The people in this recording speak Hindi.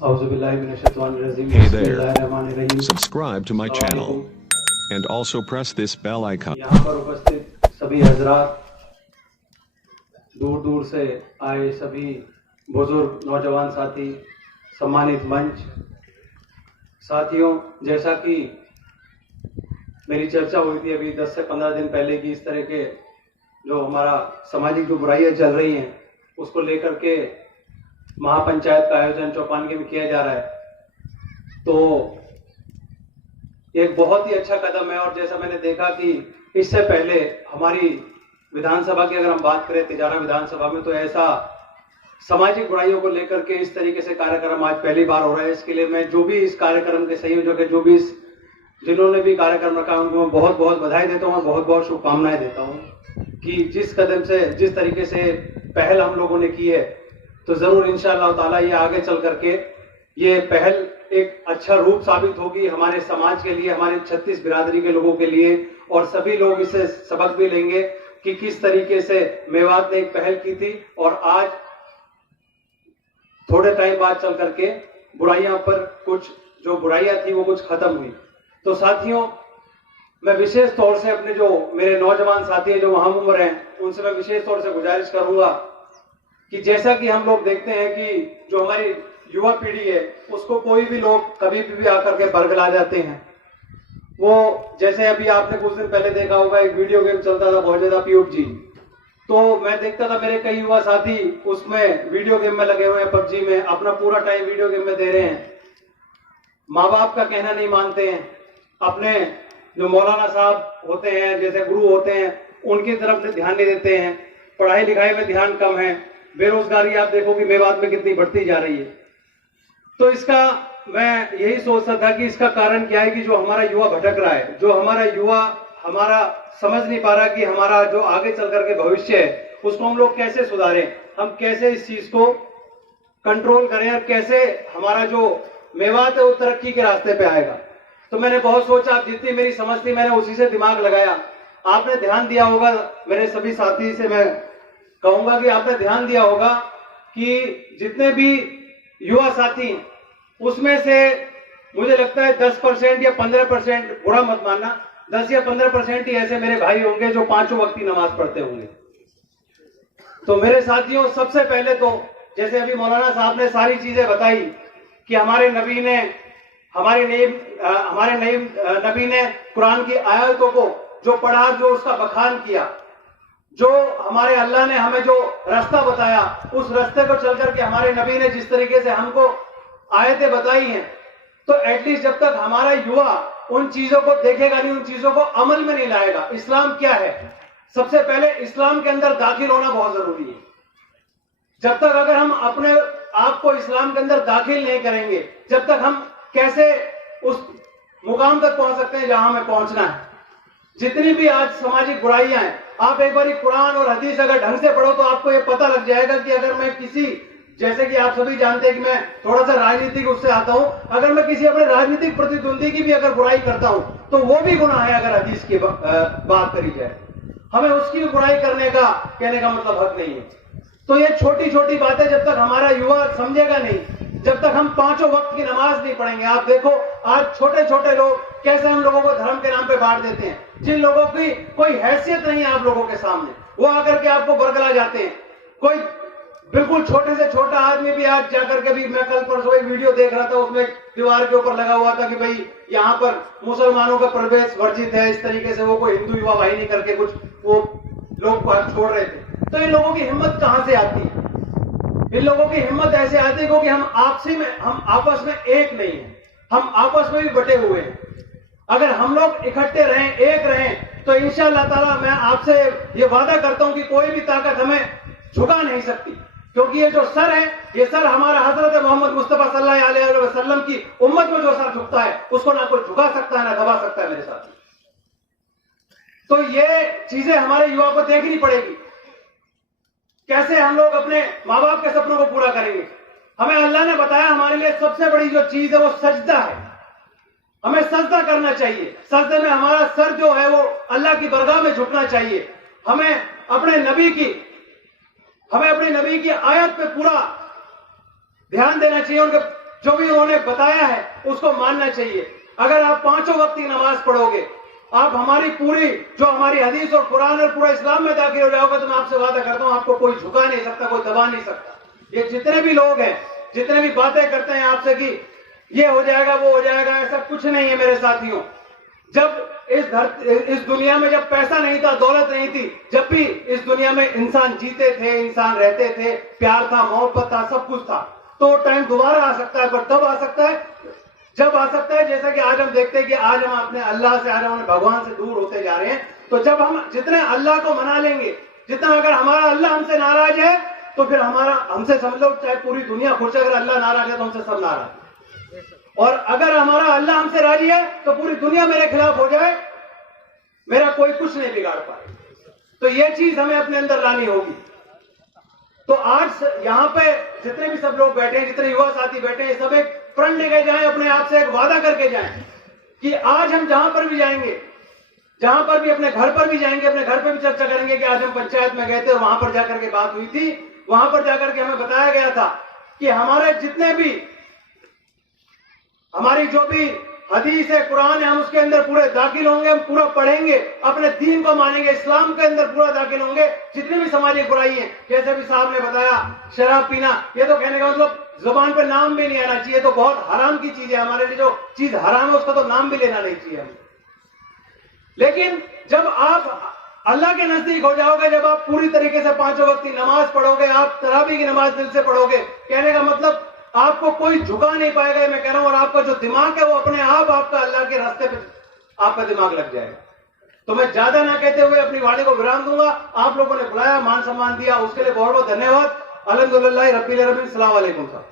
Hey there. Subscribe to my channel and also press this bell icon. यहाँ पर उपस्थित सभी हजरात, दूर दूर से आए सभी बुजुर्ग नौजवान साथी, सम्मानित मंच साथियों, जैसा कि मेरी चर्चा हुई थी अभी 10 से 15 दिन पहले की, इस तरह के जो हमारा सामाजिक जो बुराइयां चल रही हैं उसको लेकर के महापंचायत का आयोजन चौपानगी में किया जा रहा है, तो एक बहुत ही अच्छा कदम है। और जैसा मैंने देखा कि इससे पहले हमारी विधानसभा की अगर हम बात करें, तिजारा विधानसभा में, तो ऐसा सामाजिक बुराइयों को लेकर के इस तरीके से कार्यक्रम आज पहली बार हो रहा है। इसके लिए मैं जो भी इस कार्यक्रम के संयोजक है, जो भी जिन्होंने भी कार्यक्रम रखा है, उनको मैं बहुत बहुत बधाई देता हूँ, बहुत बहुत शुभकामनाएं देता हूँ कि जिस कदम से, जिस तरीके से पहल हम लोगों ने की है, तो जरूर इंशाअल्लाह ताला ये आगे चल करके ये पहल एक अच्छा रूप साबित होगी हमारे समाज के लिए, हमारे 36 बिरादरी के लोगों के लिए, और सभी लोग इससे सबक भी लेंगे कि किस तरीके से मेवात ने एक पहल की थी और आज थोड़े टाइम बाद चल करके बुराइयां पर कुछ जो बुराइयां थी वो कुछ खत्म हुई। तो साथियों, मैं विशेष तौर से अपने जो मेरे नौजवान साथी हैं जो हम उम्र हैं, उनसे मैं विशेष तौर से गुजारिश करूंगा कि जैसा कि हम लोग देखते हैं कि जो हमारी युवा पीढ़ी है उसको कोई भी लोग कभी भी आकर के बरगला जाते हैं। वो जैसे अभी आपने कुछ दिन पहले देखा होगा, एक वीडियो गेम चलता था बहुत ज्यादा, PUBG, तो मैं देखता था मेरे कई युवा साथी उसमें वीडियो गेम में लगे हुए हैं, PUBG में अपना पूरा टाइम वीडियो गेम में दे रहे हैं, माँ बाप का कहना नहीं मानते हैं, अपने जो मौलाना साहब होते हैं, जैसे गुरु होते हैं, उनकी तरफ से ध्यान नहीं देते हैं, पढ़ाई लिखाई में ध्यान कम है, बेरोजगारी आप देखोगे मेवात में कितनी बढ़ती जा रही है। तो इसका मैं यही सोचता था कि इसका कारण क्या है कि जो हमारा युवा भटक रहा है, जो हमारा युवा हमारा समझ नहीं पा रहा कि हमारा जो आगे चल करके भविष्य है उसको हम लोग कैसे सुधारें, हम कैसे इस चीज को कंट्रोल करें और कैसे हमारा जो मेवात है वो तरक्की के रास्ते पे आएगा। तो मैंने बहुत सोचा, आप जितनी मेरी समझ थी मैंने उसी से दिमाग लगाया। आपने ध्यान दिया होगा, मेरे सभी साथी से मैं कहूंगा कि आपने ध्यान दिया होगा कि जितने भी युवा साथी, उसमें से मुझे लगता है 10% या 15%, बुरा मत मानना, 10 या 15% ही ऐसे मेरे भाई होंगे जो 5 वक्त की नमाज पढ़ते होंगे। तो मेरे साथियों, सबसे पहले तो जैसे अभी मौलाना साहब ने सारी चीजें बताई कि हमारे नबी ने नबी ने कुरान की आयतों को जो पढ़ा, जो उसका बखान किया, जो हमारे अल्लाह ने हमें जो रास्ता बताया, उस रास्ते को चल करके हमारे नबी ने जिस तरीके से हमको आयतें बताई हैं, तो एटलीस्ट जब तक हमारा युवा उन चीजों को देखेगा नहीं, उन चीजों को अमल में नहीं लाएगा, इस्लाम क्या है, सबसे पहले इस्लाम के अंदर दाखिल होना बहुत जरूरी है। जब तक अगर हम अपने आप को इस्लाम के अंदर दाखिल नहीं करेंगे, जब तक हम कैसे उस मुकाम तक पहुंच सकते हैं जहां हमें पहुंचना है। जितनी भी आज सामाजिक बुराइयां हैं, आप एक बार कुरान और हदीस अगर ढंग से पढ़ो तो आपको यह पता लग जाएगा कि अगर मैं किसी, जैसे कि आप सभी जानते हैं कि मैं थोड़ा सा राजनीतिक उससे आता हूं, अगर मैं किसी अपने राजनीतिक प्रतिद्वंदी की भी अगर बुराई करता हूं तो वो भी गुनाह है अगर हदीस की बात करी जाए। हमें उसकी भी बुराई करने का, कहने का मतलब हक नहीं है। तो ये छोटी छोटी बातें जब तक हमारा युवा समझेगा नहीं, जब तक हम 5 वक्त की नमाज नहीं पढ़ेंगे, आप देखो आज छोटे छोटे लोग कैसे हम लोगों को धर्म के नाम पे बांट देते हैं। जिन लोगों की कोई हैसियत नहीं है आप लोगों के सामने, वो आकर के आपको बरगला जाते हैं। कोई बिल्कुल छोटे से छोटा आदमी भी आज जाकर के भी, मैं कल परसों एक वीडियो देख रहा था, उसमें दीवार के ऊपर लगा हुआ था कि भाई यहाँ पर मुसलमानों का प्रवेश वर्जित है, इस तरीके से वो कोई हिंदू युवा वाहिनी करके कुछ वो लोग छोड़ रहे थे। तो इन लोगों की हिम्मत कहां से आती है? इन लोगों की हिम्मत ऐसे आती है क्योंकि हम आपस में एक नहीं है, हम आपस में भी बटे हुए हैं। अगर हम लोग इकट्ठे रहें, एक रहें, तो इंशाअल्लाह ताला मैं आपसे ये वादा करता हूं कि कोई भी ताकत हमें झुका नहीं सकती, क्योंकि ये जो सर है, ये सर हमारा हजरत मोहम्मद मुस्तफा सल्लल्लाहु अलैहि वसल्लम की उम्मत में जो सर झुकता है उसको ना कोई झुका सकता है ना दबा सकता है मेरे साथ। तो ये चीजें हमारे युवा को देखनी पड़ेगी, कैसे हम लोग अपने माँ बाप के सपनों को पूरा करेंगे। हमें अल्लाह ने बताया हमारे लिए सबसे बड़ी जो चीज है वो सजदा है, हमें सजदा करना चाहिए। सजदे में हमारा सर जो है वो अल्लाह की बरगाह में झुकना चाहिए। हमें अपने नबी की आयत पे पूरा ध्यान देना चाहिए, उनके जो भी उन्होंने बताया है उसको मानना चाहिए। अगर आप 5 वक्त की नमाज पढ़ोगे, आप हमारी पूरी जो हमारी हदीस और कुरान और पूरा इस्लाम में दाखिल हो जाओगे, तो मैं आपसे वादा करता हूं आपको कोई झुका नहीं सकता, कोई दबा नहीं सकता। ये जितने भी लोग हैं, जितने भी बातें करते हैं आपसे कि ये हो जाएगा वो हो जाएगा, ऐसा कुछ नहीं है मेरे साथियों। जब इस दुनिया में जब पैसा नहीं था, दौलत नहीं थी, जब भी इस दुनिया में इंसान जीते थे, इंसान रहते थे, प्यार था, मोहब्बत था, सब कुछ था, तो टाइम दोबारा आ सकता है। पर तब आ सकता है जब आ सकता है जैसा कि आज हम देखते हैं कि आज हम अपने अल्लाह से, आज हम अपने भगवान से दूर होते जा रहे हैं। तो जब हम जितने अल्लाह को मना लेंगे, जितना अगर हमारा अल्लाह हमसे नाराज है तो फिर हमारा हमसे समझ लो चाहे पूरी दुनिया खुश है, अगर अल्लाह नाराज है तो हमसे सब नाराज है। और अगर हमारा अल्लाह हमसे राजी है तो पूरी दुनिया मेरे खिलाफ हो जाए, मेरा कोई कुछ नहीं बिगाड़ पाए। तो ये चीज हमें अपने अंदर लानी होगी। तो आज यहां पे जितने भी सब लोग बैठे हैं, जितने युवा साथी बैठे हैं, सब एक प्रण लेके जाएं, अपने आप से एक वादा करके जाएं कि आज हम जहां पर भी जाएंगे, जहां पर भी अपने घर पर भी जाएंगे, अपने घर पर भी चर्चा करेंगे कि आज हम पंचायत में गए थे और वहां पर जाकर के बात हुई थी, वहां पर जाकर के हमें बताया गया था कि हमारे जितने भी हमारी जो भी हदीस है, कुरान है, हम उसके अंदर पूरे दाखिल होंगे, हम पूरा पढ़ेंगे, अपने दीन को मानेंगे, इस्लाम के अंदर पूरा दाखिल होंगे। जितनी भी सामाजिक बुराई है, जैसे भी साहब ने बताया, शराब पीना, ये तो कहने का मतलब जुबान पे नाम भी नहीं आना चाहिए, तो बहुत हराम की चीज है। हमारे लिए जो चीज हराम है उसका तो नाम भी लेना नहीं चाहिए हमें। लेकिन जब आप अल्लाह के नजदीक हो जाओगे, जब आप पूरी तरीके से 5 वक्त की नमाज पढ़ोगे, आप तरावी की नमाज दिल से पढ़ोगे, कहने का मतलब आपको कोई झुका नहीं पाएगा, मैं कह रहा हूं। और आपका जो दिमाग है वो अपने आप आपका अल्लाह के रास्ते पे आपका दिमाग लग जाएगा। तो मैं ज्यादा ना कहते हुए अपनी वाणी को विराम दूंगा। आप लोगों ने बुलाया, मान सम्मान दिया, उसके लिए बहुत बहुत धन्यवाद। अल्हम्दुलिल्लाह रब्बिल आलमीन। अस्सलाम वालेकुम साहब।